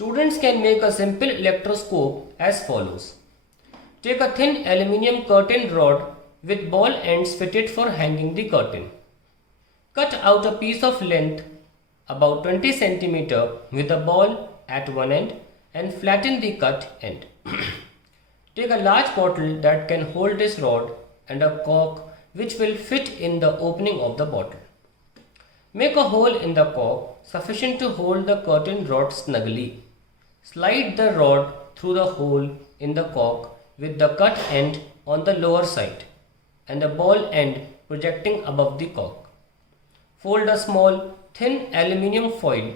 Students can make a simple electroscope as follows. Take a thin aluminium curtain rod with ball ends fitted for hanging the curtain. Cut out a piece of length about 20 cm with a ball at one end and flatten the cut end. Take a large bottle that can hold this rod and a cork which will fit in the opening of the bottle. Make a hole in the cork sufficient to hold the curtain rod snugly. Slide the rod through the hole in the cork with the cut end on the lower side and the ball end projecting above the cork. Fold a small thin aluminium foil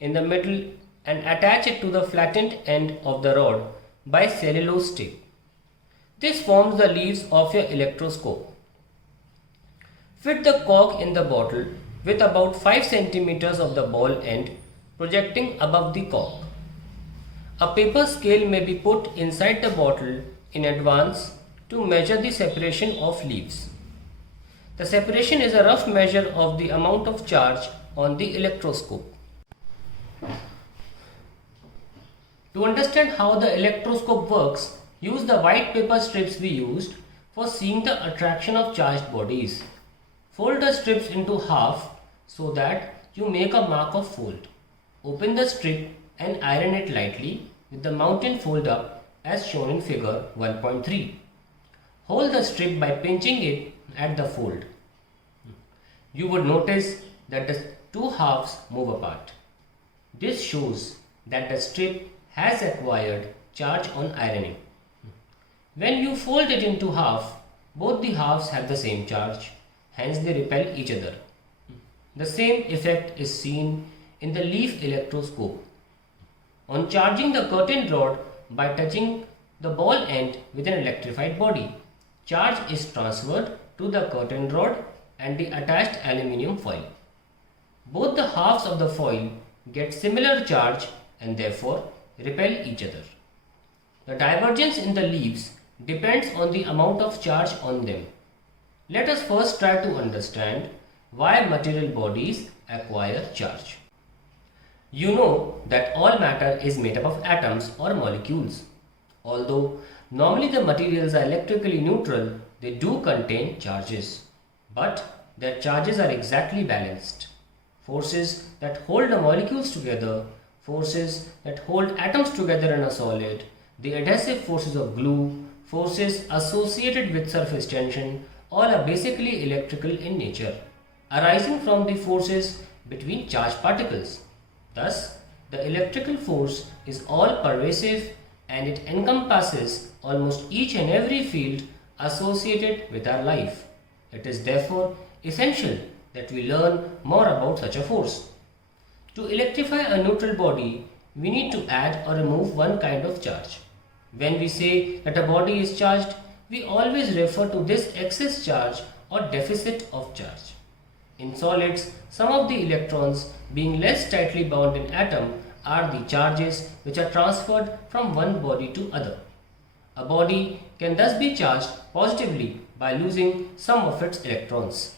in the middle and attach it to the flattened end of the rod by cellulose tape. This forms the leaves of your electroscope. Fit the cork in the bottle with about 5 cm of the ball end projecting above the cork. A paper scale may be put inside the bottle in advance to measure the separation of leaves. The separation is a rough measure of the amount of charge on the electroscope. To understand how the electroscope works, use the white paper strips we used for seeing the attraction of charged bodies. Fold the strips into half so that you make a mark of fold. Open the strip and iron it lightly with the mountain fold up as shown in figure 1.3. Hold the strip by pinching it at the fold. You would notice that the two halves move apart. This shows that the strip has acquired charge on ironing. When you fold it into half, both the halves have the same charge, hence they repel each other. The same effect is seen in the leaf electroscope. On charging the curtain rod by touching the ball end with an electrified body, charge is transferred to the curtain rod and the attached aluminium foil. Both the halves of the foil get similar charge and therefore repel each other. The divergence in the leaves depends on the amount of charge on them. Let us first try to understand why material bodies acquire charge. You know that all matter is made up of atoms or molecules. Although normally the materials are electrically neutral, they do contain charges. But their charges are exactly balanced. Forces that hold the molecules together, forces that hold atoms together in a solid, the adhesive forces of glue, forces associated with surface tension, all are basically electrical in nature, arising from the forces between charged particles. Thus, the electrical force is all pervasive and it encompasses almost each and every field associated with our life. It is therefore essential that we learn more about such a force. To electrify a neutral body, we need to add or remove one kind of charge. When we say that a body is charged, we always refer to this excess charge or deficit of charge. In solids, some of the electrons being less tightly bound in atom are the charges which are transferred from one body to other. A body can thus be charged positively by losing some of its electrons.